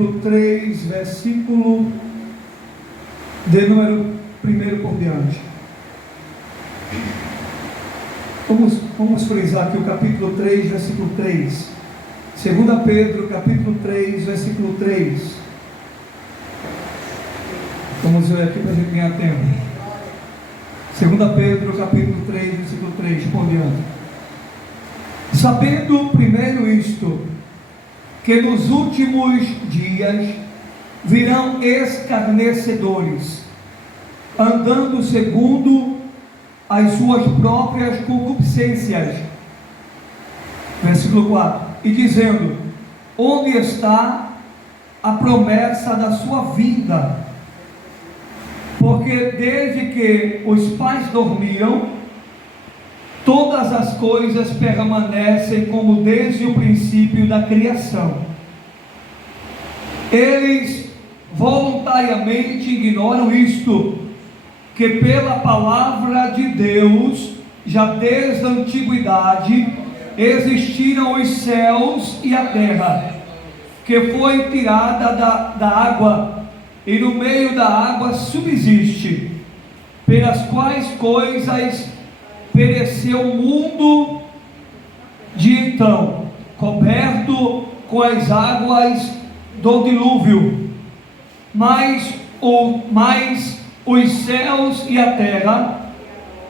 capítulo 3, versículo de número 1 por diante. Vamos frisar aqui o capítulo 3, versículo 3. 2 Pedro, capítulo 3, versículo 3. Vamos ver aqui para a gente ganhar tempo. 2 Pedro, capítulo 3, versículo 3, por diante. Sabendo primeiro isto, que nos últimos dias virão escarnecedores, andando segundo as suas próprias concupiscências. Versículo 4. E dizendo: onde está a promessa da sua vinda? Porque desde que os pais dormiam, todas as coisas permanecem como desde o princípio da criação. Eles voluntariamente ignoram isto, que pela palavra de Deus, já desde a antiguidade, existiram os céus e a terra, que foi tirada da água, e no meio da água subsiste, pelas quais coisas pereceu o mundo de então, coberto com as águas do dilúvio. Mas os céus e a terra,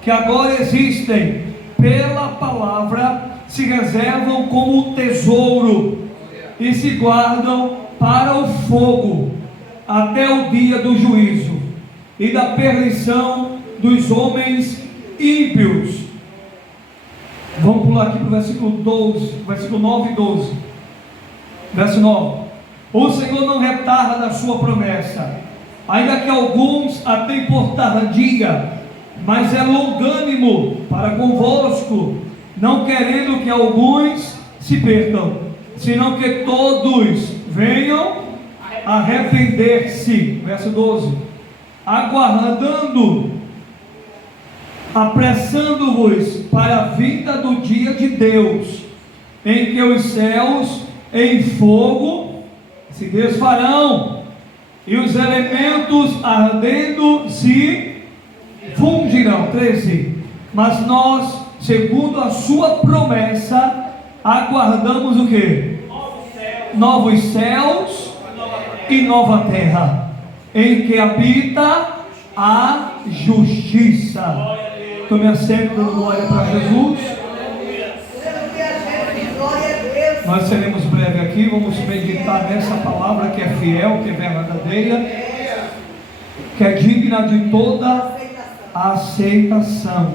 que agora existem pela palavra, se reservam como tesouro e se guardam para o fogo, até o dia do juízo e da perdição dos homens ímpios. Vamos pular aqui para o versículo 12, versículo 9 e 12. Verso 9. O Senhor não retarda da sua promessa, ainda que alguns a têm por tardia, mas é longânimo para convosco, não querendo que alguns se percam, senão que todos venham arrepender-se. Verso 12. Aguardando, apressando-vos para a vinda do dia de Deus, em que os céus em fogo se desfarão, e os elementos ardendo se fundirão. 13. Mas nós, segundo a sua promessa, aguardamos o que? Novos céus e nova terra, em que habita a justiça. Tome assento, dando glória para Jesus. Nós seremos breve aqui, vamos meditar nessa palavra que é fiel, que é verdadeira, que é digna de toda aceitação.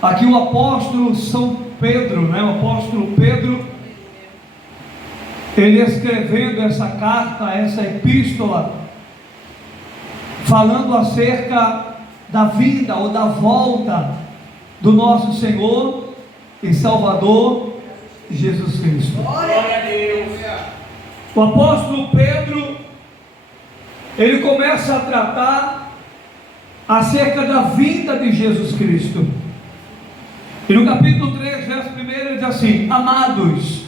Aqui o apóstolo São Pedro, o apóstolo Pedro, ele escrevendo essa carta, essa epístola, falando acerca da vinda ou da volta do nosso Senhor e Salvador Jesus Cristo. Glória a Deus. O apóstolo Pedro, ele começa a tratar acerca da vinda de Jesus Cristo. E no capítulo 3, verso 1, ele diz assim: amados,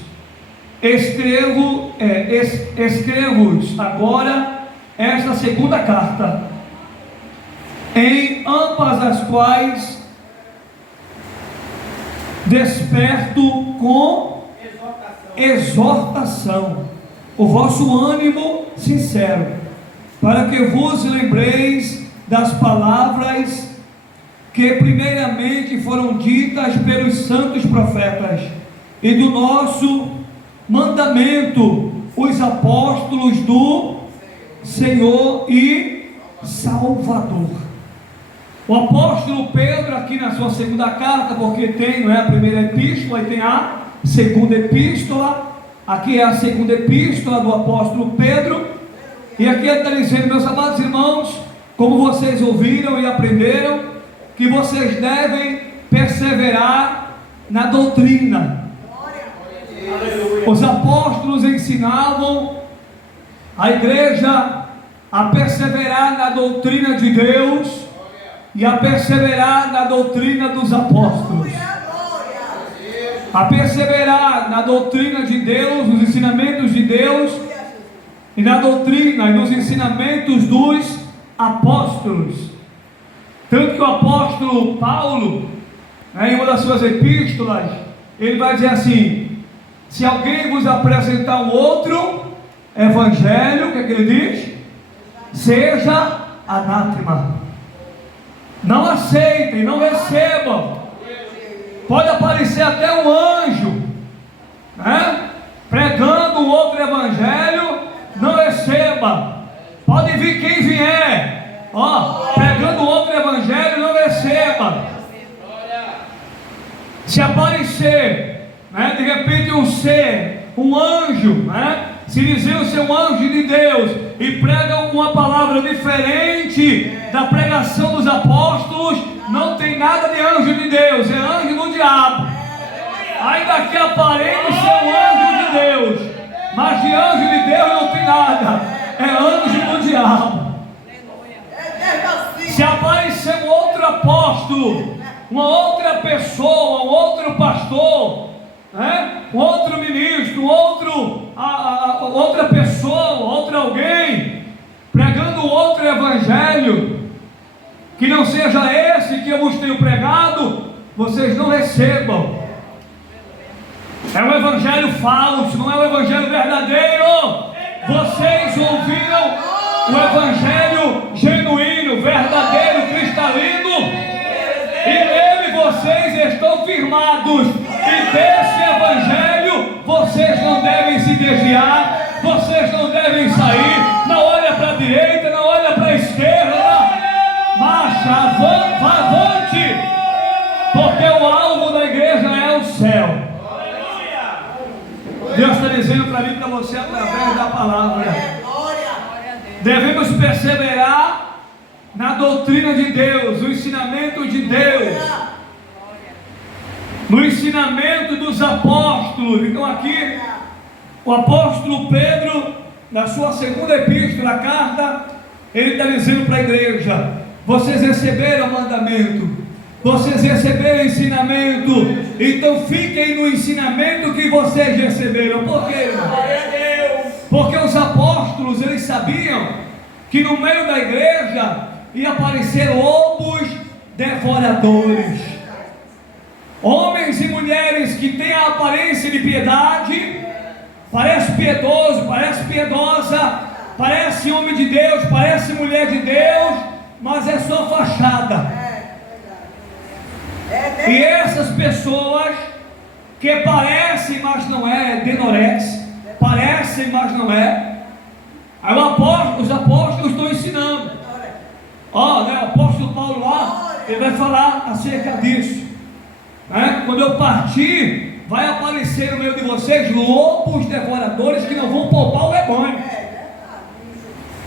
escrevo-vos agora esta segunda carta, em ambas as quais desperto com exortação o vosso ânimo sincero, para que vos lembreis das palavras que primeiramente foram ditas pelos santos profetas, e do nosso mandamento, os apóstolos do Senhor e Salvador. O apóstolo Pedro, aqui na sua segunda carta, porque tem, a primeira epístola e tem a segunda epístola, aqui é a segunda epístola do apóstolo Pedro, e aqui ele está dizendo: meus amados irmãos, como vocês ouviram e aprenderam, que vocês devem perseverar na doutrina. Os apóstolos ensinavam a igreja a perseverar na doutrina de Deus e a perseverar na doutrina dos apóstolos, a perseverar na doutrina de Deus, nos ensinamentos de Deus, e na doutrina e nos ensinamentos dos apóstolos. Tanto que o apóstolo Paulo, em uma das suas epístolas, ele vai dizer assim: se alguém vos apresentar um outro evangelho, o que é que ele diz? Seja anátema. Não aceitem, não recebam. Pode aparecer até um anjo, né, pregando um outro evangelho, não receba. Pode vir quem vier, pregando outro evangelho, não receba. Se aparecer, né, de repente um ser, um anjo, né, se dizer ser um anjo de Deus e prega uma palavra diferente da pregação dos apóstolos, não tem nada de anjo de Deus, é anjo do diabo. Ainda que aparente ser um anjo de Deus, mas de anjo de Deus não tem nada, é anjo do diabo. Se aparecer um outro apóstolo, uma outra pessoa, um outro pastor, né, um outro ministro, outra pessoa, outro alguém, pregando outro evangelho, que não seja esse que eu vos tenho pregado, vocês não recebam. É um evangelho falso, não é um evangelho verdadeiro. Vocês ouviram o evangelho genuíno, verdadeiro, cristalino, e nele vocês estão firmados. E desse evangelho vocês não devem se desviar, vocês não devem sair. Não olha para a direita, não olha para a esquerda. Marcha, avante, porque o alvo da igreja é o céu. Deus está dizendo para mim e para você através da palavra. Devemos perseverar na doutrina de Deus, no ensinamento de Deus, no ensinamento dos apóstolos. Então aqui o apóstolo Pedro, na sua segunda epístola, carta, ele está dizendo para a igreja: vocês receberam o mandamento, vocês receberam o ensinamento, então fiquem no ensinamento que vocês receberam. Por quê? Porque os apóstolos, eles sabiam que no meio da igreja ia aparecer lobos devoradores, homens e mulheres que têm a aparência de piedade, parece piedoso, parece piedosa, parece homem de Deus, parece mulher de Deus, mas é só fachada. E essas pessoas que parecem, mas não é, denorex, parecem, mas não é. Aí os apóstolos estão ensinando. Né, o apóstolo Paulo lá, ele vai falar acerca disso. Né? Quando eu partir, vai aparecer no meio de vocês lobos devoradores que não vão poupar o rebanho.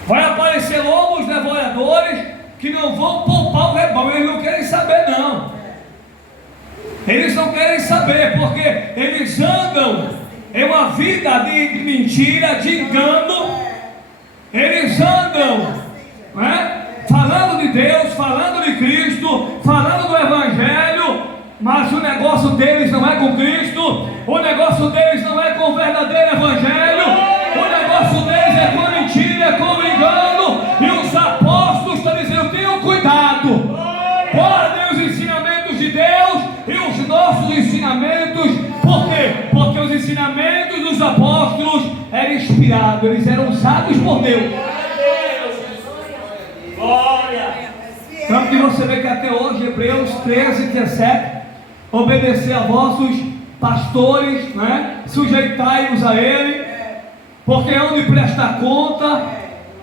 Vai aparecer lobos devoradores que não vão poupar o rebanho. Eles não querem saber, não. Eles não querem saber, porque eles andam em uma vida de mentira, de engano. Eles andam, né, falando de Deus, falando de Cristo, falando do Evangelho, mas o negócio deles não é com Cristo, o negócio deles não é com o verdadeiro Evangelho, o negócio deles é com a mentira, é com o engano. E os apóstolos estão dizendo: tenham cuidado, guardem os ensinamentos de Deus e os nossos ensinamentos. Por quê? Porque os ensinamentos dos apóstolos eram inspirados, eles eram usados por Deus. Glória! Tanto que você vê que até hoje, Hebreus 13, 17, obedecer a vossos pastores, né? Sujeitai-vos a ele, porque hão de prestar conta,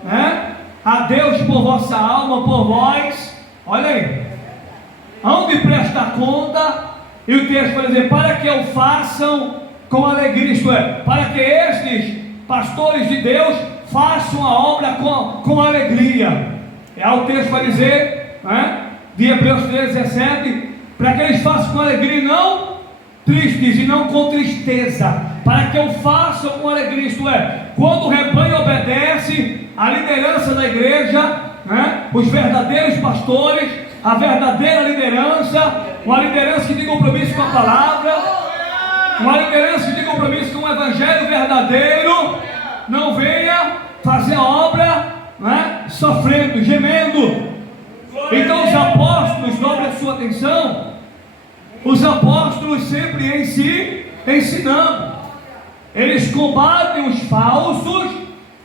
né, a Deus por vossa alma, por vós. Olha aí, hão de prestar conta. E o texto vai dizer: para que o façam com alegria, isto é, para que estes pastores de Deus façam a obra com alegria. O texto vai dizer, né, de Hebreus 13, 17, para que eles façam com alegria e não tristes, e não com tristeza, para que o façam com alegria, isto é, quando o rebanho obedece à liderança da igreja, né, os verdadeiros pastores, a verdadeira liderança, uma liderança que tem compromisso com a palavra, uma liderança que tem compromisso com o Evangelho verdadeiro, não venha fazer a obra, né, sofrendo, gemendo. Então os apóstolos, dobre a sua atenção, os apóstolos sempre em si ensinando. Eles combatem os falsos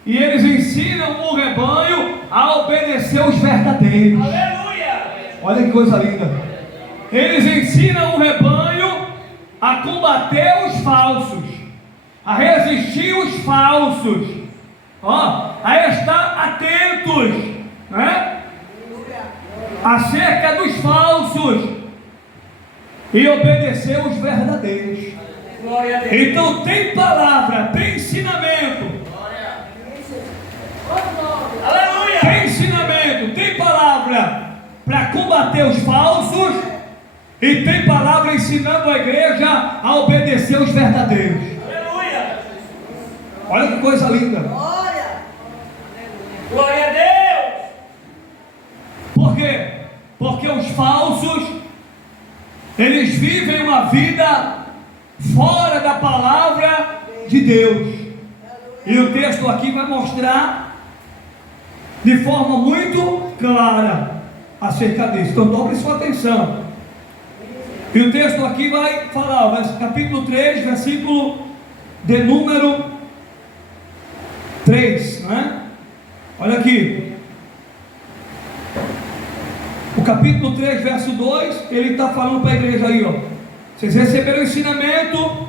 e eles ensinam o rebanho a obedecer os verdadeiros. Aleluia! Olha que coisa linda. Eles ensinam o rebanho a combater os falsos, a resistir os falsos, a estar atentos, né, acerca dos falsos e obedecer os verdadeiros. Então tem palavra, tem ensinamento. Aleluia! Tem ensinamento, tem palavra para combater os falsos e tem palavra ensinando a igreja a obedecer os verdadeiros. Aleluia! Olha que coisa linda. Glória! Glória a Deus! Por quê? Porque os falsos, eles vivem uma vida fora da palavra de Deus. E o texto aqui vai mostrar de forma muito clara acerca disso. Então dobre sua atenção. E o texto aqui vai falar, capítulo 3, versículo de número 3, né? Olha aqui. O capítulo 3, verso 2, ele está falando para a igreja aí, ó. Vocês receberam o ensinamento,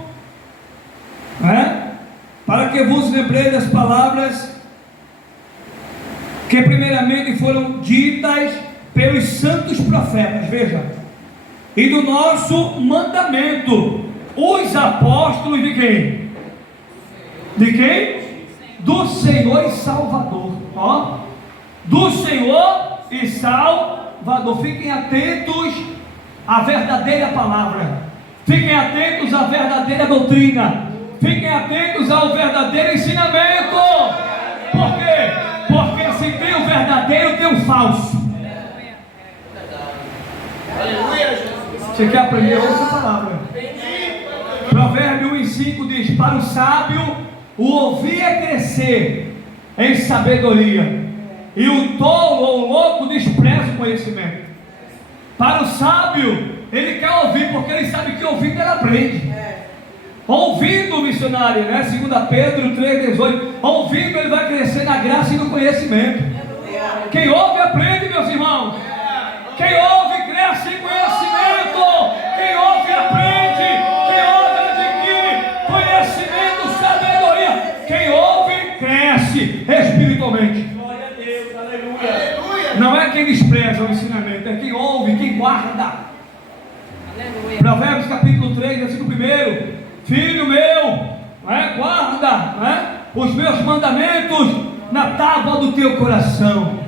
né? Para que vos lembrei das palavras que primeiramente foram ditas pelos santos profetas, veja, e do nosso mandamento, os apóstolos de quem? De quem? Do Senhor e Salvador, ó, do Senhor e Salvador. Fiquem atentos à verdadeira palavra, fiquem atentos à verdadeira doutrina, fiquem atentos ao verdadeiro ensinamento. Por quê? Porque se tem o verdadeiro, tem o falso. Você quer aprender? Ouça a palavra. Provérbio 1:5 diz: para o sábio o ouvir é crescer em sabedoria, e o tolo ou o louco despreza o conhecimento. Para o sábio, ele quer ouvir, porque ele sabe que ouvindo ele aprende. Ouvindo, missionário, né? 2 Pedro 3,18. Ouvindo, ele vai crescer na graça e no conhecimento. Quem ouve, aprende, meus irmãos. Quem ouve, cresce em conhecimento. Quem ouve, aprende. Quem ouve, adquire conhecimento, sabedoria. Quem ouve, cresce espiritualmente. Glória a Deus, aleluia. Não é quem despreza o ensinamento, é quem ouve, quem guarda. Aleluia. Provérbios capítulo 3, versículo 1. Filho meu, guarda os meus mandamentos na tábua do teu coração.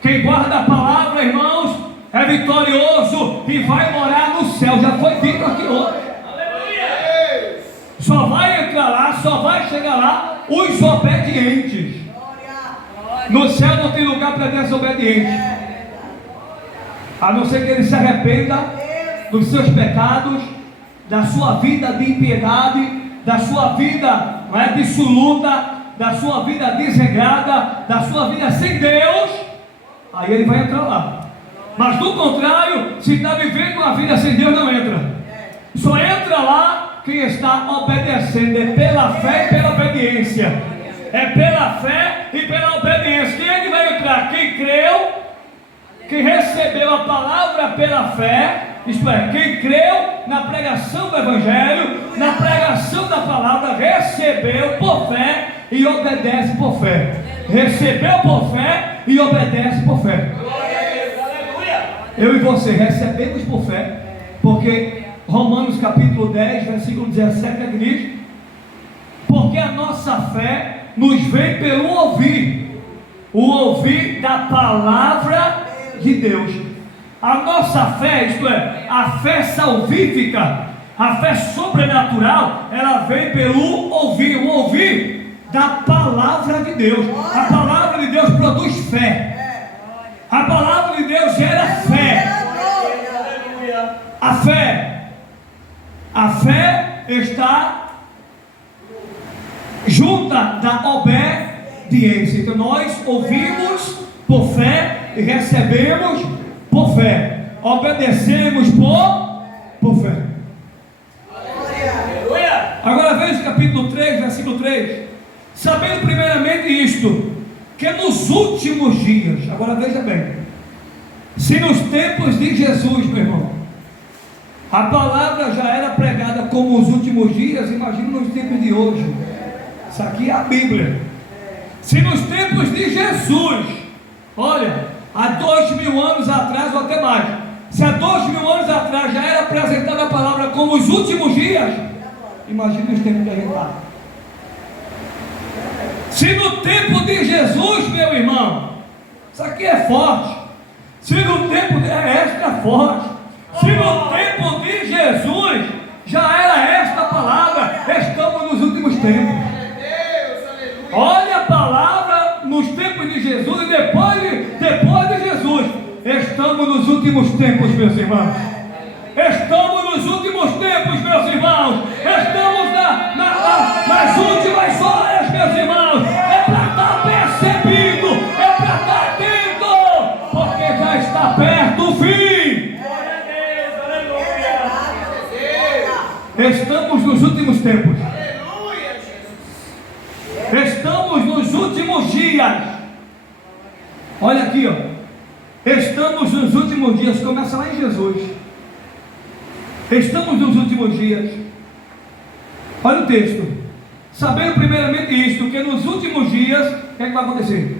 Quem guarda a palavra, irmãos, é vitorioso e vai morar no céu. Já foi dito aqui hoje. Aleluia. Só vai entrar lá, só vai chegar lá os obedientes. No céu não tem lugar para desobedientes, a não ser que ele se arrependa dos seus pecados, da sua vida de impiedade, da sua vida dissoluta, da sua vida desregrada, da sua vida sem Deus. Aí ele vai entrar lá. Mas do contrário, se está vivendo uma vida sem Deus, não entra. Só entra lá quem está obedecendo. É pela fé e pela obediência. É pela fé e pela obediência. Quem é que vai entrar? Quem creu, quem recebeu a palavra pela fé, isto é, quem creu na pregação do Evangelho, na pregação da palavra, recebeu por fé e obedece por fé. Recebeu por fé e obedece por fé. Eu e você recebemos por fé, porque Romanos capítulo 10, versículo 17 diz: porque a nossa fé nos vem pelo ouvir, o ouvir da palavra de Deus. A nossa fé, isto é, a fé salvífica, a fé sobrenatural, ela vem pelo ouvir, o ouvir da palavra de Deus. A palavra de Deus produz fé. A palavra de Deus gera fé. A fé está junta da obediência. obediência. Então nós ouvimos por fé e recebemos por fé. Obedecemos por fé. Agora veja o capítulo 3, versículo 3. Sabendo primeiramente isto, que nos últimos dias, agora veja bem, se nos tempos de Jesus, meu irmão, a palavra já era pregada como os últimos dias, imagina nos tempos de hoje. Isso aqui é a Bíblia. Se nos tempos de Jesus, olha, há 2000 anos atrás ou até mais, se há 2000 anos atrás já era apresentada a palavra como os últimos dias, imagina os tempos que a gente está. Se no tempo de Jesus, meu irmão, isso aqui é forte. Se no tempo de extra forte. Se no tempo de Jesus já era esta palavra, estamos nos últimos tempos. Olha a palavra nos tempos de Jesus e depois de Jesus, estamos nos últimos tempos, meus irmãos. Estamos nos últimos tempos, meus irmãos. Estamos nas últimas horas, meus irmãos. É para estar percebido, é para estar atento, porque já está perto o fim. Estamos nos últimos tempos. Estamos nos últimos dias. Olha aqui, ó. Estamos nos últimos dias. Começa lá em Jesus. Estamos nos últimos dias. Olha o texto. Sabendo primeiramente isto, que nos últimos dias, o que é que vai acontecer?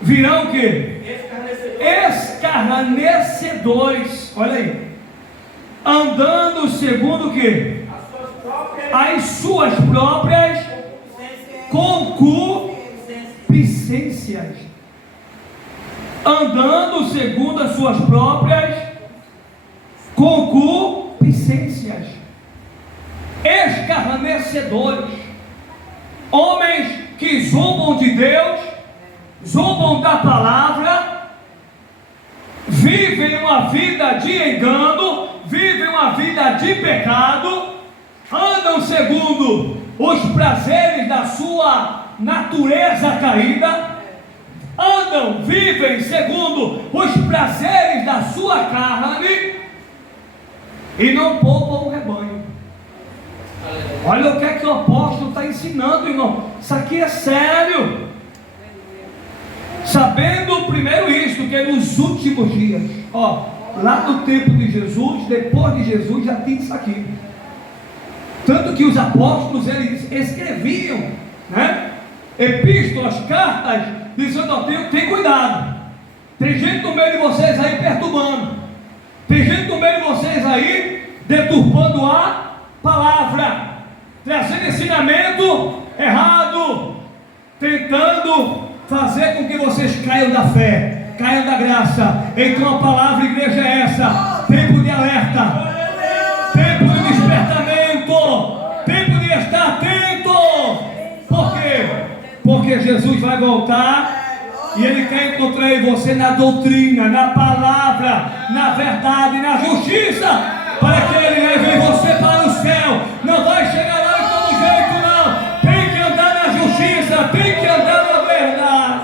Virão o quê? Escarnecedores. Olha aí. Andando segundo o quê? As suas próprias concupiscências. Andando segundo as suas próprias concupiscências. Escarnecedores. Homens que zombam de Deus, zombam da palavra, vivem uma vida de engano, vivem uma vida de pecado, andam segundo os prazeres da sua natureza caída, vivem segundo os prazeres da sua carne e não poupam o rebanho. Olha o que é que o apóstolo está ensinando, irmão. Isso aqui é sério. Sabendo primeiro isto, que nos últimos dias, lá no tempo de Jesus, depois de Jesus, já tinha isso aqui. Tanto que os apóstolos, eles escreviam, né, epístolas, cartas, dizendo: tem cuidado, tem gente no meio de vocês aí perturbando, tem gente no meio de vocês aí deturpando a palavra, trazendo ensinamento errado, tentando fazer com que vocês caiam da fé, caiam da graça. Então a palavra, igreja, é essa: tempo de alerta, tempo de despertamento, tempo de estar atento. Por quê? Porque Jesus vai voltar e Ele quer encontrar em você na doutrina, na palavra, na verdade, na justiça, para que Ele leve você para o céu. Não vai chegar lá de todo jeito, não. Tem que andar na justiça, tem que andar na verdade.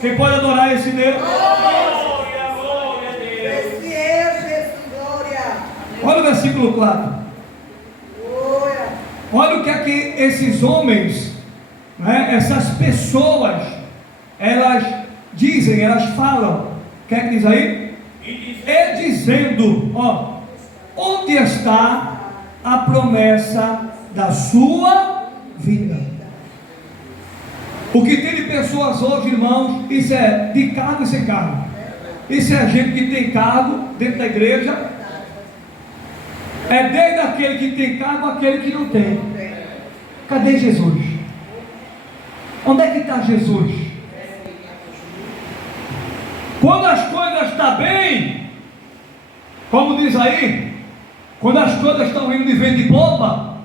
Quem pode adorar esse Deus? Olha o versículo 4. Olha o que é que esses homens, né, essas pessoas, elas dizem, elas falam. O que é que diz aí? E dizendo: onde está a promessa da sua vida? O que tem de pessoas hoje, irmãos, isso é de cargo e sem cargo. Isso é gente que tem cargo dentro da igreja. É desde aquele que tem cargo aquele que não tem. Cadê Jesus? Onde é que está Jesus? Quando as coisas estão bem, como diz aí, quando as coisas estão indo de vento e popa,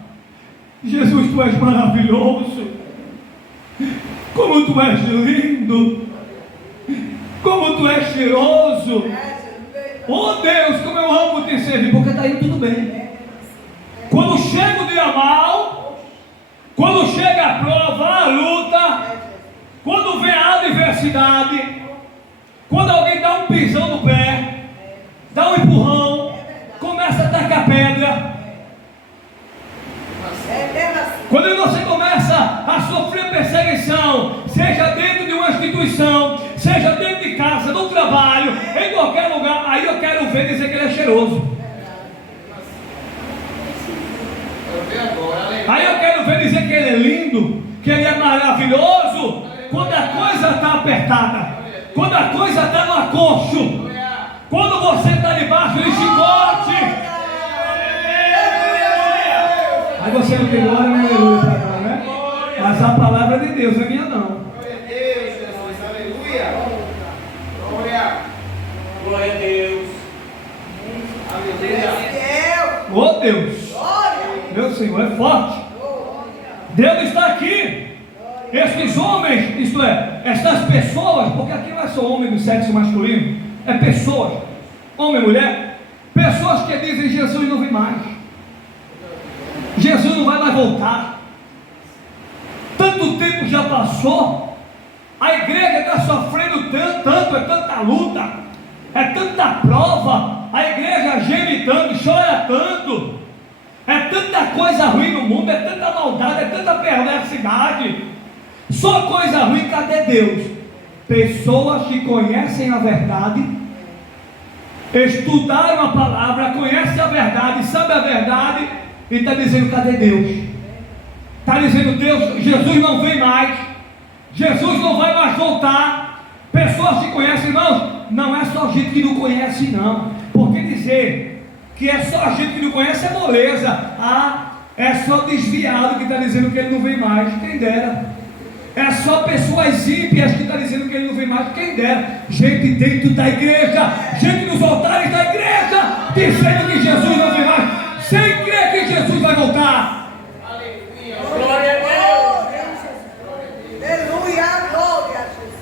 Jesus, tu és maravilhoso, como tu és lindo, como tu és cheiroso. Oh Deus, como eu amo te servir, porque está indo tudo bem. Quando chega o dia mal, quando chega a prova, a luta, adversidade, quando alguém dá um pisão no pé, dá um empurrão, começa a tacar pedra, quando você começa a sofrer perseguição, seja dentro de uma instituição, seja dentro de casa, no trabalho, em qualquer lugar, aí eu quero ver dizer que ele é cheiroso. Aí eu quero ver dizer que ele é lindo, que ele é maravilhoso, quando a coisa está apertada, quando a coisa está no aconcho, quando você está debaixo de chicote. Aí você não tem glória, nem aleluia para cá, né? Mas a palavra é de Deus, não é minha não. Glória a Deus, Jesus, aleluia. Glória a Deus. Aleluia. Oh Deus, meu Senhor é forte. Deus está aqui. Estes homens, isto é, estas pessoas, porque aqui não é só homem do sexo masculino, é pessoas, homem e mulher, pessoas que dizem Jesus não vem mais. Jesus não vai mais voltar. Tanto tempo já passou, a igreja está sofrendo tanto, é tanta luta, é tanta prova, a igreja geme tanto, chora tanto, é tanta coisa ruim no mundo, é tanta maldade, é tanta perversidade, só coisa ruim. Cadê Deus? Pessoas que conhecem a verdade, estudaram a palavra, conhecem a verdade, sabem a verdade, e está dizendo: cadê Deus? Está dizendo: Deus, Jesus não vem mais, Jesus não vai mais voltar. Pessoas que conhecem, irmãos, não é só gente que não conhece não, porque dizer que é só gente que não conhece é moleza. É só desviado que está dizendo que ele não vem mais, quem dera. É só pessoas ímpias que estão dizendo que ele não vem mais, quem dera. Gente dentro da igreja, gente nos altares da igreja, dizendo que Jesus não vem mais, sem crer que Jesus vai voltar. Aleluia. Glória a Deus. Aleluia. Glória a Jesus.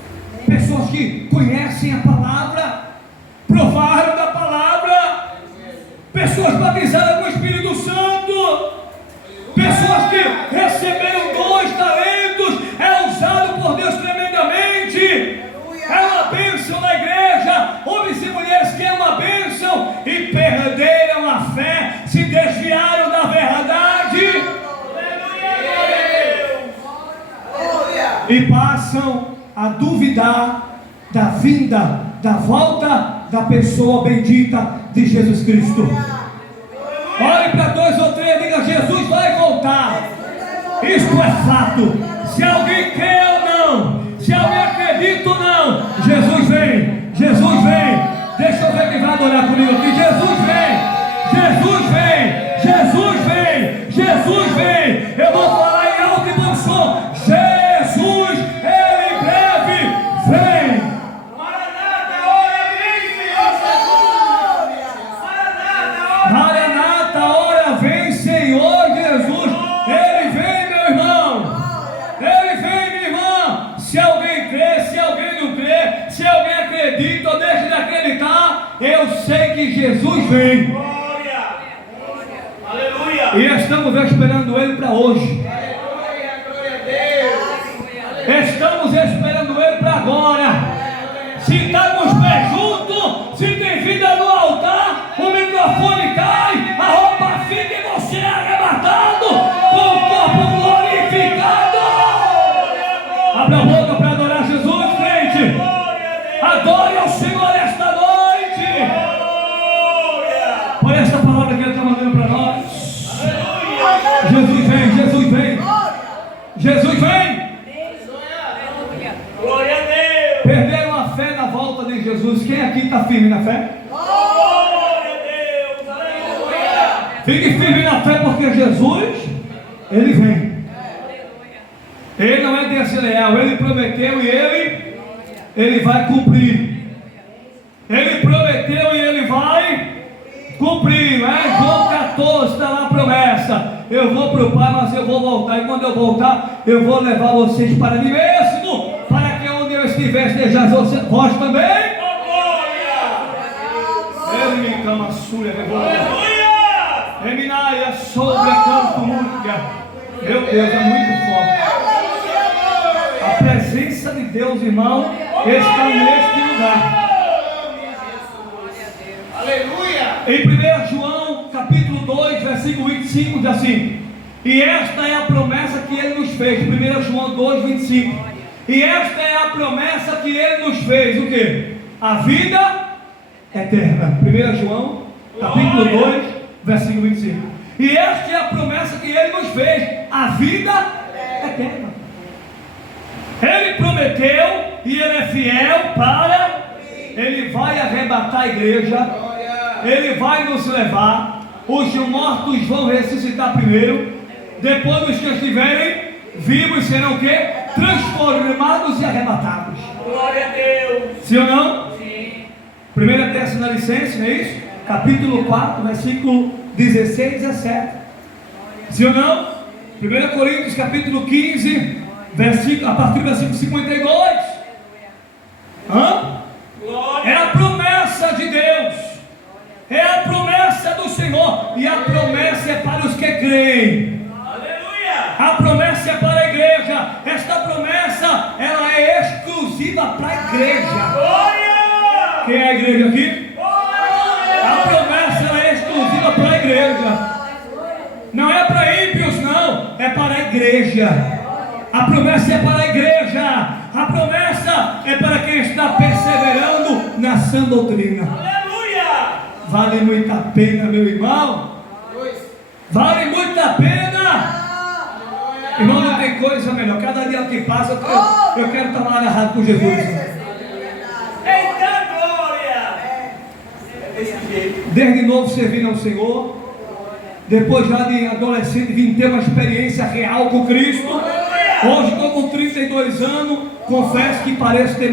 Pessoas que conhecem a palavra, provaram da palavra, pessoas batizadas com o Espírito Santo, pessoas que receberam 2 talentos, é usado por Deus tremendamente, é uma bênção na igreja, homens e mulheres que é uma bênção e perderam a fé, se desviaram da verdade e passam a duvidar da vinda, da volta da pessoa bendita de Jesus Cristo. Olhe para 2 ou 3 e diga: Jesus vai voltar. Isto é fato. Se alguém crê ou não, se alguém acredita ou não, Jesus vem, Jesus vem. Deixa eu ver quem vai adorar comigo aqui. Jesus vem, Jesus vem, Jesus vem, Jesus vem. Eu vou falar em alto e bom som: Jesus, ele em breve vem. Maranata, ora vem, Senhor Jesus. Maranata, ora vem, Senhor Jesus. Ele vem, meu irmão. Ele vem, minha irmã. Se alguém crê, se alguém não crê, se alguém acredita ou deixa de acreditar, eu sei que Jesus vem. Glória. Aleluia. E estamos esperando ele para hoje. Glória a Deus. Estamos esperando ele para agora. Se está com os pés juntos, se tem vida no altar, o microfone cai, a roupa fica e você é arrebatado com o corpo glorificado. Abra a boca para adorar Jesus, crente. Adore ao Senhor esta noite. Por esta palavra que ele está mandando para nós. Jesus vem, Jesus vem. Jesus vem. Glória a Deus. Perderam a fé na volta de Jesus. Quem aqui está firme na fé? Glória a Deus. Aleluia. Fique firme na fé, porque Jesus, ele vem. Ele não é desleal, ele prometeu e ele vai cumprir. Ele prometeu e ele vai cumprir. João 14 está lá a promessa: eu vou para o Pai, mas eu vou voltar, e quando eu voltar, eu vou levar vocês para mim mesmo, para que onde eu estiver estejais vós também. Ele me cama sua revolta. Eminaia sobre a canto música. Meu Deus, é muito forte. A presença de Deus, irmão, está neste lugar. Aleluia. Em 1 João, capítulo 2, versículo 25, diz assim: e esta é a promessa que ele nos fez. 1 João 2, 25. E esta é a promessa que ele nos fez. O que? A vida eterna. 1 João, capítulo 2, versículo 25. E esta é a promessa que ele nos fez. A vida eterna. Ele prometeu e ele é fiel para... Ele vai arrebatar a igreja. Ele vai nos levar. Os mortos vão ressuscitar primeiro. Depois os que estiverem vivos serão o quê? Transformados e arrebatados. Glória a Deus. Sim ou não? Sim. 1 Tessalonicenses, não é isso? Capítulo 4, versículo 16 e 17. Sim ou não? 1 Coríntios, capítulo 15, versículo, a partir do versículo 52. Hã? Glória. É a promessa de Deus. É a promessa do Senhor. E a promessa é para os que creem. Aleluia. A promessa é para a igreja. Esta promessa, ela é exclusiva para a igreja. Glória. Quem é a igreja aqui? Glória. A promessa, ela é exclusiva para a igreja. Não é para ímpios, não. É para a igreja. A promessa é para a igreja. A promessa é para quem está perseverando na sã doutrina. Aleluia. Vale muito a pena, meu irmão. Vale muito a pena. Irmão, não tem coisa melhor. Cada dia que passa eu quero estar lá agarrado com Jesus. Eita glória. É desse jeito. Desde novo servindo ao Senhor. Depois já de adolescente vim ter uma experiência real com Cristo. Hoje estou com 32 anos. Confesso que pareço ter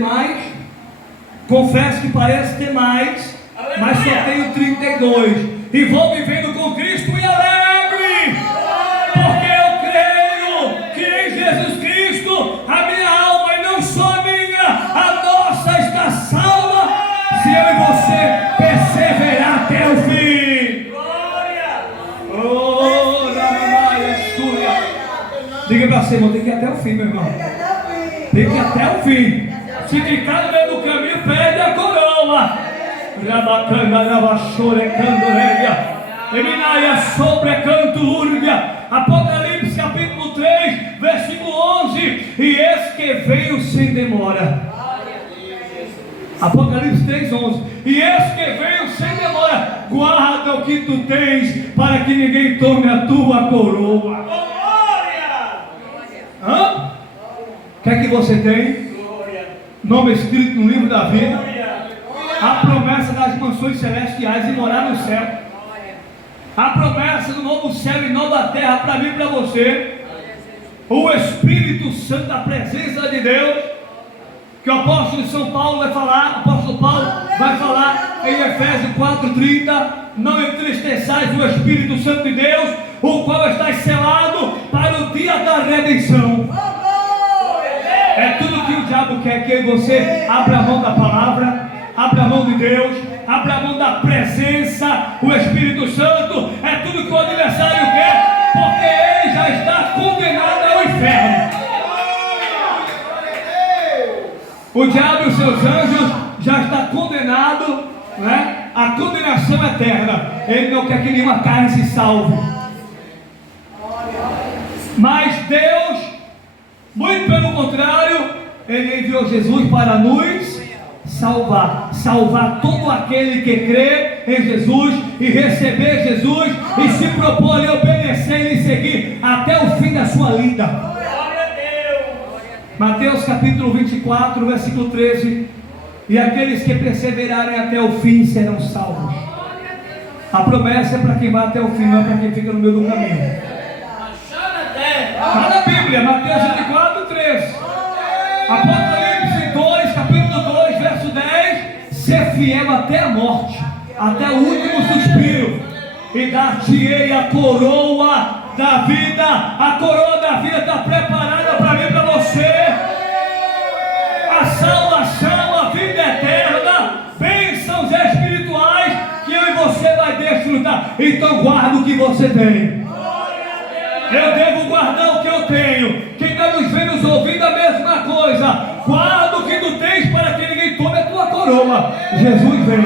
mais. Mas só tenho 32. E vou vivendo com Cristo e alegre. Porque eu creio que em Jesus Cristo a minha alma, e não só a minha, a nossa está salva, se eu e você perseverar até o fim. Glória. Oh, diga para você, irmão, tem que ir até o fim, meu irmão. Tem que ir até o fim. Se ficar no meio do caminho, perde a coroa. Rabacana, Navachore, Candoréia, Eminaia, Sobre, Canto, Úrgia. Apocalipse, capítulo 3, versículo 11. E esse que veio sem demora. Apocalipse 3, 11. E esse que veio sem demora. Guarda o que tu tens, para que ninguém tome a tua coroa. Glória. Hã? O que é que você tem? Glória. Nome escrito no livro da vida. Glória. A promessa das mansões celestiais e morar no céu. A promessa do novo céu e nova terra para mim e para você. O Espírito Santo, a presença de Deus. Que o apóstolo São Paulo vai falar. O apóstolo Paulo vai falar em Efésios 4:30. Não entristeçais o Espírito Santo de Deus, o qual está selado para o dia da redenção. É tudo que o diabo quer, que você abra a mão da palavra, abra a mão de Deus, abra a mão da presença, o Espírito Santo. É tudo que o adversário quer, porque ele já está condenado ao inferno. O diabo e os seus anjos já está condenado, né? A condenação eterna. Ele não quer que nenhuma carne se salve. Mas Deus, muito pelo contrário, Ele enviou Jesus para nos salvar todo aquele que crê em Jesus e receber Jesus e se propor a obedecer e lhe seguir até o fim da sua vida. Glória a Deus. Mateus capítulo 24, versículo 13. E aqueles que perseverarem até o fim serão salvos. A promessa é para quem vai até o fim, não é para quem fica no meio do caminho. Está na Bíblia, Mateus 24, 13. Apocalipse 2, capítulo 2, verso 10. Ser fiel até a morte, até o último suspiro, e dar-te-ei a coroa da vida. A coroa da vida está preparada para mim e para você. A salvação, a vida eterna, bênçãos espirituais que eu e você vai desfrutar. Então guarda o que você tem. Eu devo guardar o que eu tenho. Quem está nos vendo ouvindo a mesma coisa. Guarda o que tu tens para que ninguém tome a tua coroa. Jesus vem.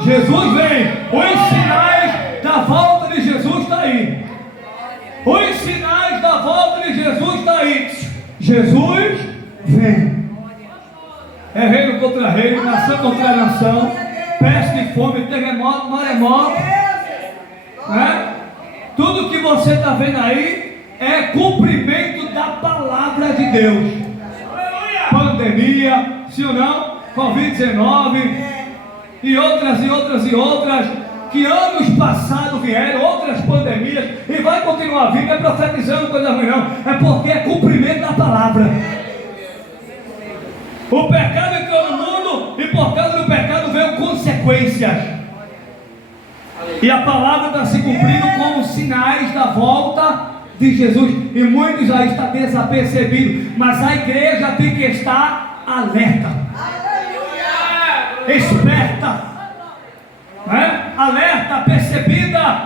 Jesus vem. Os sinais da volta de Jesus estão aí. Os sinais da volta de Jesus estão aí. Jesus vem. É reino contra reino, nação contra nação, peste e fome, terremoto, maremoto, né? Tudo que você está vendo aí é cumprimento da palavra de Deus. Pandemia, sim ou não? Covid-19 e outras que anos passados vieram, outras pandemias, e vai continuar vindo, é profetizando coisa ruim não, é porque é cumprimento da palavra. O pecado entrou no mundo e por causa do pecado veio consequências. E a palavra está se cumprindo com os sinais da volta de Jesus. E muitos aí estão desapercebidos, mas a igreja tem que estar alerta, esperta, né? Alerta, percebida,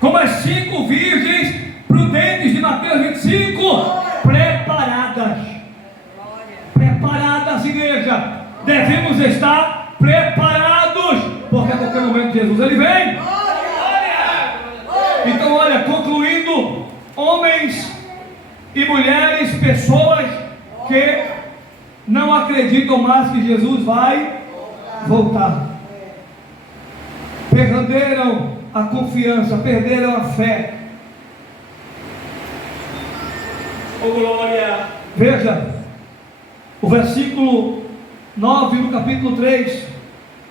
como as 5 virgens prudentes de Mateus 25, preparadas, igreja. Devemos estar preparados, porque a qualquer momento Jesus ele vem. Então, olha, concluindo, homens e mulheres, pessoas que não acreditam mais que Jesus vai voltar, perderam a confiança, perderam a fé. Oh, glória! Veja o versículo 9 do capítulo 3: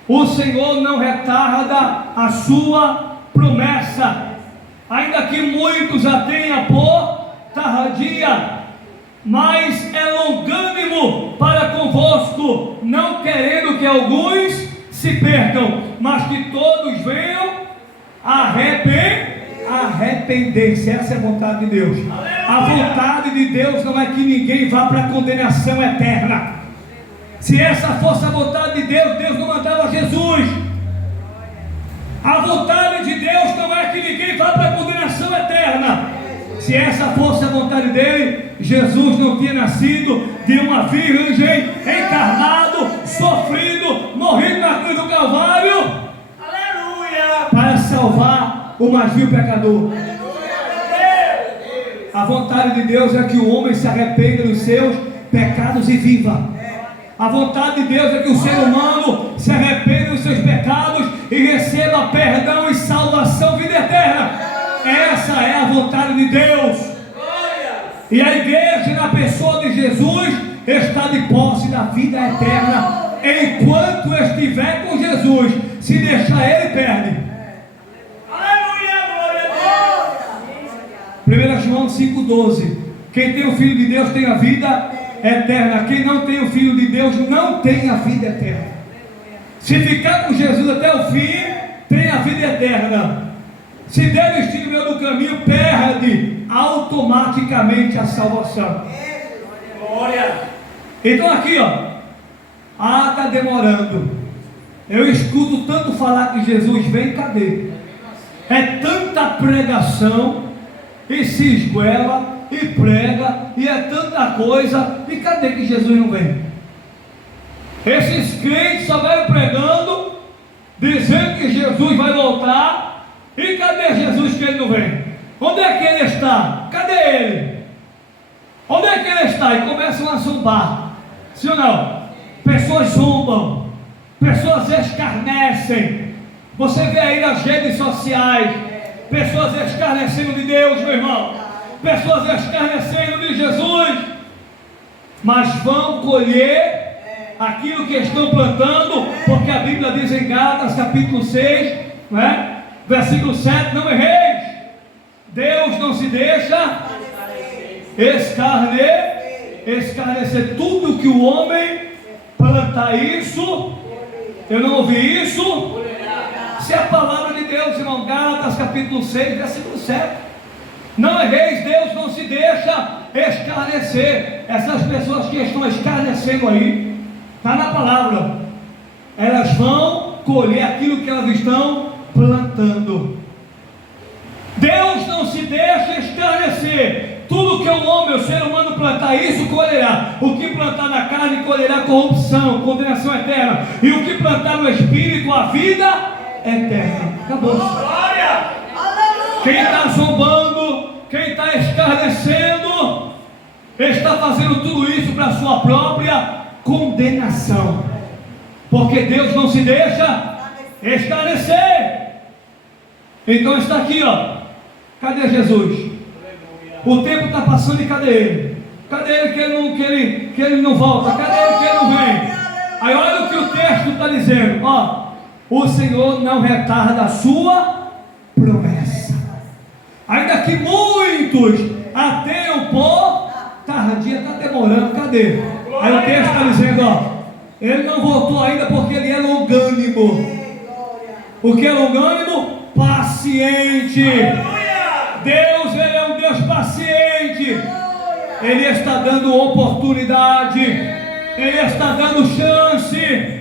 o Senhor não retarda a sua promessa, ainda que muitos a tenham por tardia, mas é longânimo para convosco, não querendo que alguns se perdam, mas que todos venham arrepender-se. Essa é a vontade de Deus. A vontade de Deus não é que ninguém vá para a condenação eterna. Se essa fosse a vontade de Deus, Deus não mandava Jesus. A vontade de Deus não é que ninguém vá para a condenação eterna. Se essa fosse a vontade dele, Jesus não tinha nascido de uma virgem, encarnado, sofrido, morrido na cruz do Calvário, aleluia, para salvar o mais vil pecador. A vontade de Deus é que o homem se arrependa dos seus pecados e viva. A vontade de Deus é que o ser humano se arrependa dos seus pecados e receba perdão e salvação, vida eterna. Essa é a vontade de Deus. E a igreja, na pessoa de Jesus, está de posse da vida eterna enquanto estiver com Jesus. Se deixar ele, perde. Aleluia, glória a Deus. 1 João 5,12: quem tem o Filho de Deus tem a vida eterna. Quem não tem o Filho de Deus não tem a vida eterna. Se ficar com Jesus até o fim, tem a vida eterna. Se desistir no meio do caminho, perde automaticamente a salvação. Glória. Então aqui, está demorando. Eu escuto tanto falar que Jesus vem, cadê? É tanta pregação, e se esguela, e prega, e é tanta coisa, e cadê que Jesus não vem? Esses crentes só vão pregando, dizendo que Jesus vai voltar, e cadê Jesus que ele não vem? Onde é que ele está? Cadê ele? Onde é que ele está? E começam a zombar, sim ou não? Pessoas zombam, pessoas escarnecem. Você vê aí nas redes sociais, pessoas escarnecendo de Deus, meu irmão, pessoas escarnecendo de Jesus, mas vão colher aquilo que estão plantando, porque a Bíblia diz em Gálatas capítulo 6, né? Versículo 7, não erreis, Deus não se deixa escarnecer. Tudo que o homem plantar, isso, eu não ouvi isso, se é a palavra de Deus, irmão. Gálatas capítulo 6, versículo 7, não erreis, Deus não se deixa escarnecer. Essas pessoas que estão escarnecendo aí, está na palavra, elas vão colher aquilo que elas estão plantando. Deus não se deixa escarnecer. tudo que o homem, o ser humano plantar, isso colherá. O que plantar na carne colherá corrupção, condenação eterna. E o que plantar no espírito, a vida eterna. Acabou. Glória! Quem está zombando, quem está escarnecendo, está fazendo tudo isso para a sua própria condenação. Porque Deus não se deixa escarnecer. Então está aqui, ó. Cadê Jesus? O tempo está passando e cadê ele? Cadê ele que ele não volta? Cadê ele que ele não vem? Aí olha o que o texto está dizendo, ó. O Senhor não retarda a sua promessa, ainda que muitos a tenham por tardia. Está demorando, cadê? Aí o texto está dizendo, ó, ele não voltou ainda porque ele é longânimo. O que é longânimo? Paciente. Deus, ele é um Deus paciente. Ele está dando oportunidade, ele está dando chance.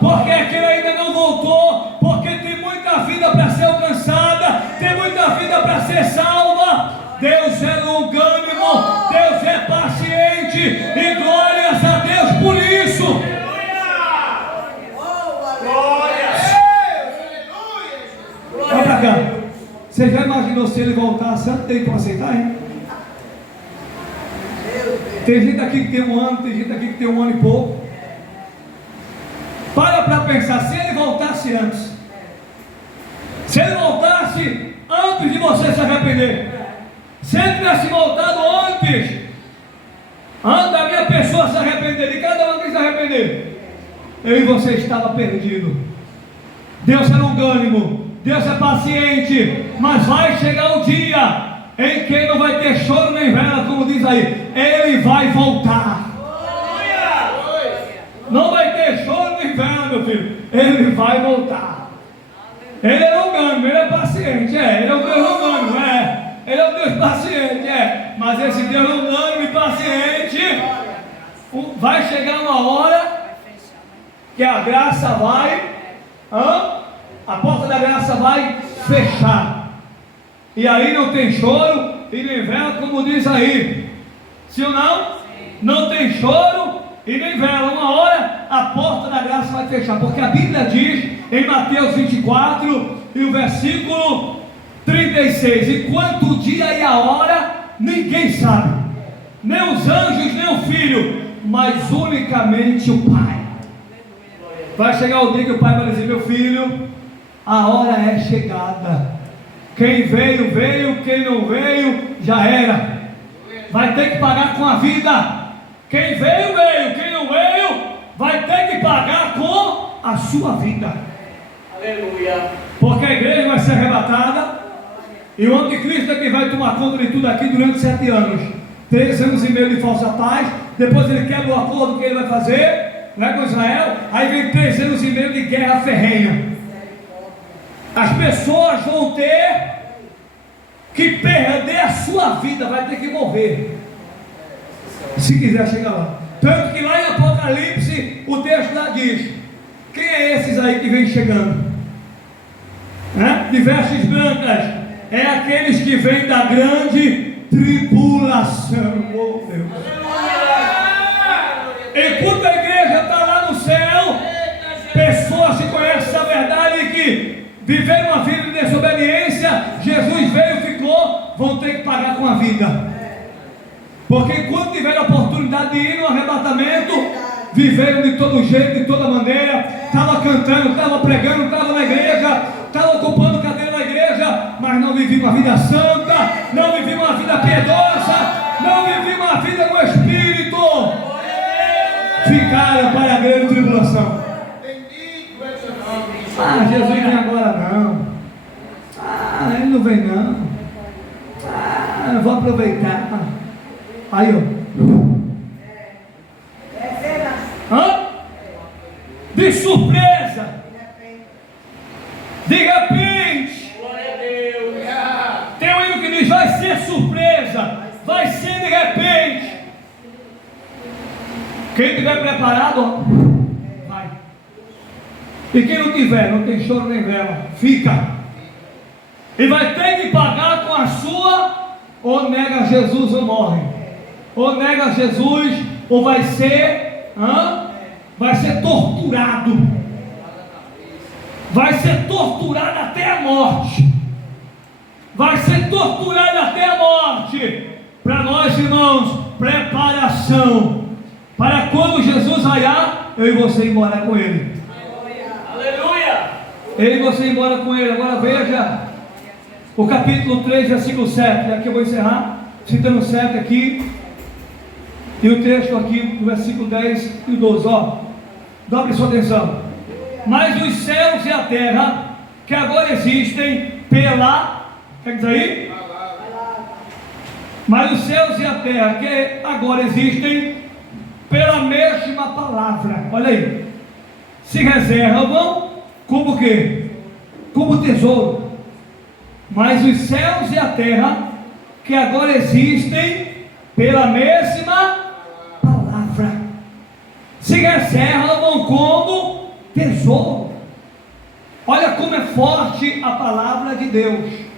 Porque aquele ainda não voltou, porque tem muita vida para ser alcançada, tem muita vida para ser salva. Deus é longânimo, Deus é paciente, e glórias a Deus por isso. Olha para cá. Você já imaginou se ele voltasse antes dele para aceitar, hein? Tem gente aqui que tem um ano, tem gente aqui que tem um ano e pouco. Para pensar, se ele voltasse antes, se ele voltasse antes de você se arrepender, se ele tivesse voltado antes da minha pessoa se arrepender, de cada uma que se arrepender, eu e você estava perdido. Deus é longânimo, Deus é paciente, mas vai chegar o dia em que não vai ter choro nem vela, como diz aí, ele vai voltar. Não vai ter choro nem vela, meu filho. Ele vai voltar. Ele é longânimo, ele é paciente, ele é um Deus longânimo, ele é um Deus paciente, mas esse Deus longânimo e paciente, vai chegar uma hora que a graça vai, a porta da graça vai fechar, e aí não tem choro e nem vela, como diz aí, sim ou não? Não tem choro e nem vela. Uma hora a porta da graça vai fechar, porque a Bíblia diz em Mateus 24 e o versículo 36: enquanto o dia e a hora ninguém sabe, nem os anjos, nem o Filho, mas unicamente o Pai. Vai chegar o dia que o Pai vai dizer: meu filho, a hora é chegada. Quem veio, veio, quem não veio, já era. Vai ter que pagar com a vida. Quem veio, veio, quem não veio, vai ter que pagar com a sua vida. Aleluia. Porque a igreja vai ser arrebatada, e o anticristo é que vai tomar conta de tudo aqui durante 7 anos. 3 anos e meio de falsa paz, depois ele quebra o acordo que ele vai fazer, com Israel, aí vem 3 anos e meio de guerra ferrenha. As pessoas vão ter que perder a sua vida, vai ter que morrer, se quiser chegar lá. Tanto que lá em Apocalipse, o texto lá diz: quem é esses aí que vem chegando? De vestes brancas, é aqueles que vêm da grande tribulação. Oh Deus! Enquanto a igreja está lá no céu, pessoas que conhecem a verdade e que viveram uma vida de desobediência, Jesus veio e ficou, vão ter que pagar com a vida. Porque enquanto tiveram a oportunidade de ir no arrebatamento, viveram de todo jeito, de toda maneira, estava cantando, estava pregando, estava na igreja, estava ocupando cadeira na igreja, mas não viviam uma vida santa, não viviam uma vida piedosa, não viviam uma vida no Espírito. Ficaram para a grande tribulação. Jesus vem agora não. Ele não vem não. Eu vou aproveitar. Aí, ó. De surpresa. De repente. Glória a Deus. Tem um hino que diz: vai ser surpresa. Vai ser de repente. Quem estiver preparado, ó, vai. E quem não tiver, não tem choro nem vela, fica. E vai ter que pagar com a sua ou nega Jesus ou morre. Ou nega Jesus ou vai ser torturado. Vai ser torturado até a morte. Vai ser torturado até a morte. Para nós, irmãos, preparação para quando Jesus raiar, eu e você ir embora com Ele. Aleluia! Eu e você ir embora com Ele. Agora veja o capítulo 3, versículo 7. Aqui eu vou encerrar, citando 7 aqui. E o texto aqui do versículo 10 e 12. Ó, dobre sua atenção. Mas os céus e a terra, que agora existem pela... Quer dizer aí? Mas os céus e a terra, que agora existem pela mesma palavra, olha aí, se reservam como o quê? Como tesouro. Mas os céus e a terra, que agora existem pela mesma palavra, se reservam como tesouro. Olha como é forte a palavra de Deus.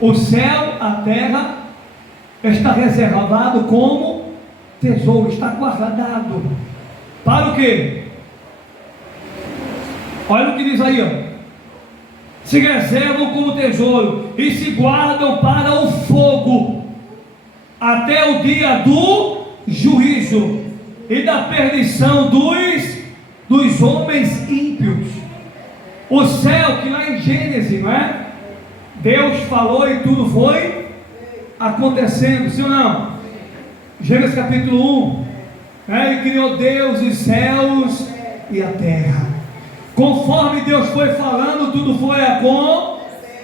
O céu, a terra, está reservado como tesouro, está guardado. Para o quê? Olha o que diz aí, ó. Se reservam como tesouro e se guardam para o fogo, até o dia do juízo e da perdição dos homens ímpios. O céu, que lá em Gênesis, não é? Deus falou e tudo foi acontecendo, sim ou não? Gênesis capítulo 1, Ele criou Deus os céus e a terra. Conforme Deus foi falando, tudo foi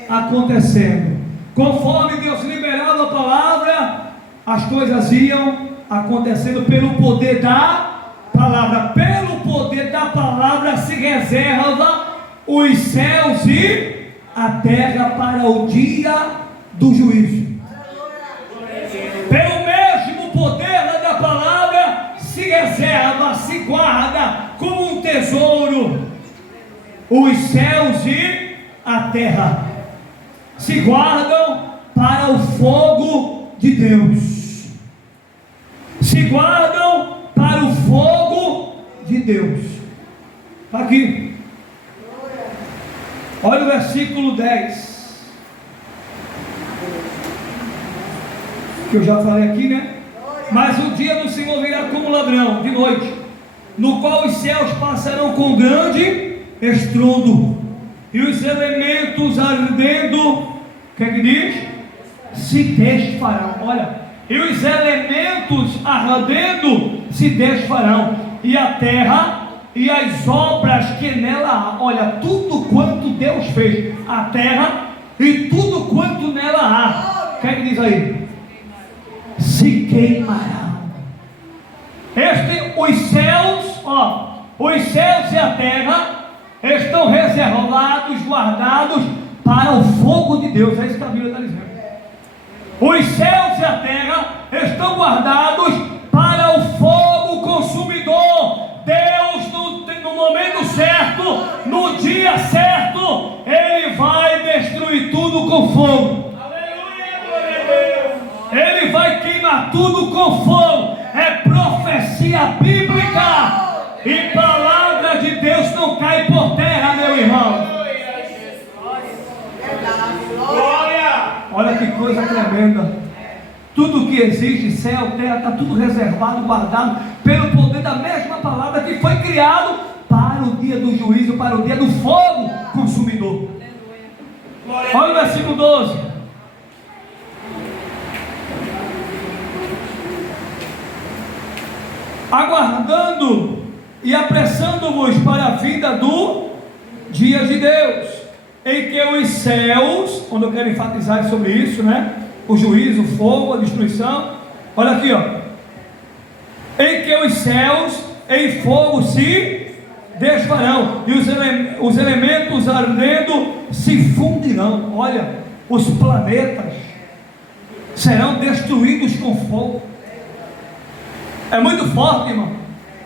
acontecendo. Conforme Deus liberava a palavra, as coisas iam acontecendo pelo poder da palavra. Pelo poder da palavra se reserva os céus e a terra para o dia do juízo. Pelo mesmo poder da palavra se reserva, se guarda como um tesouro os céus e a terra. Se guardam para o fogo de Deus. Se guardam para o fogo de Deus. Está aqui. Olha o versículo 10. Que eu já falei aqui, né? Mas o dia do Senhor virá como ladrão, de noite, no qual os céus passarão com grande estrondo, e os elementos ardendo, o que é que diz? Se desfarão. Olha, e os elementos ardendo se desfarão, e a terra e as obras que nela há. Olha, tudo quanto Deus fez, a terra e tudo quanto nela há, o que é que diz aí? Se queimarão. Os céus, os céus e a terra estão reservados, guardados para o fogo de Deus. É isso que a Bíblia está dizendo. Os céus e a terra estão guardados para o fogo consumidor. Deus, no momento certo, no dia certo, Ele vai destruir tudo com fogo. Ele vai queimar tudo com fogo. É profecia bíblica. E palavra de Deus não cai por terra, meu irmão. Olha que coisa tremenda. Tudo que existe, céu, terra, está tudo reservado, guardado pelo poder da mesma palavra que foi criado para o dia do juízo, para o dia do fogo consumidor. Olha o versículo 12. Aguardando e apressando-vos para a vinda do dia de Deus, em que os céus, onde eu quero enfatizar sobre isso, né? O juízo, o fogo, a destruição. Olha aqui, em que os céus em fogo se desfarão, e os elementos ardendo se fundirão. Olha, os planetas serão destruídos com fogo. É muito forte, irmão.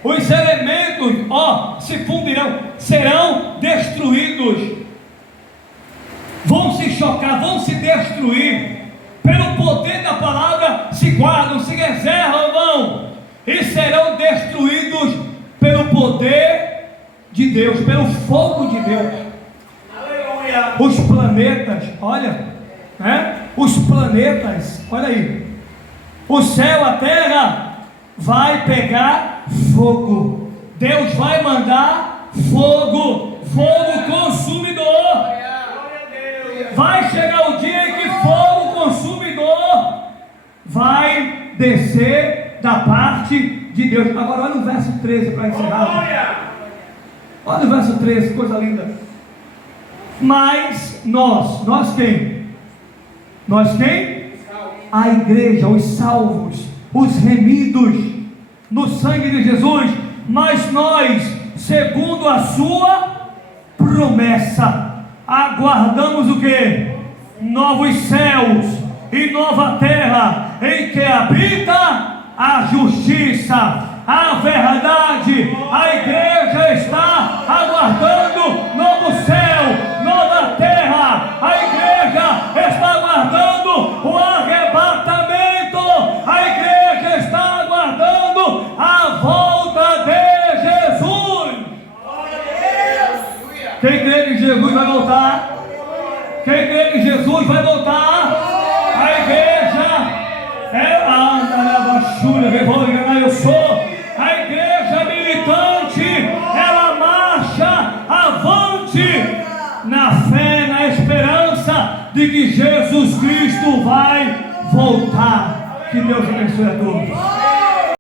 Os elementos, se fundirão, serão destruídos, vão se chocar, vão se destruir pelo poder da palavra, se guardam, se reservam, vão, e serão destruídos pelo poder de Deus, pelo fogo de Deus. Aleluia. Os planetas, olha, né? Os planetas, olha aí, o céu, a terra vai pegar fogo. Deus vai mandar fogo, fogo consumidor. Glória a Deus. Vai chegar o dia em que fogo consumidor vai descer da parte de Deus. Agora olha o verso 13 para encerrar. Glória. Olha o verso 13, coisa linda. Mas nós quem? Nós quem? A igreja, os salvos, os remidos no sangue de Jesus. Mas nós, segundo a sua promessa, aguardamos o que? Novos céus e nova terra, em que habita a justiça, a verdade. A igreja está aguardando novo céu, nova terra. A igreja está aguardando o arrebatamento. A igreja está aguardando a volta de Jesus. Quem crê que Jesus vai voltar? Quem crê que Jesus vai voltar? A igreja eu sou a igreja militante. Ela marcha avante na fé, na esperança de que Jesus Cristo vai voltar. Que Deus abençoe a todos.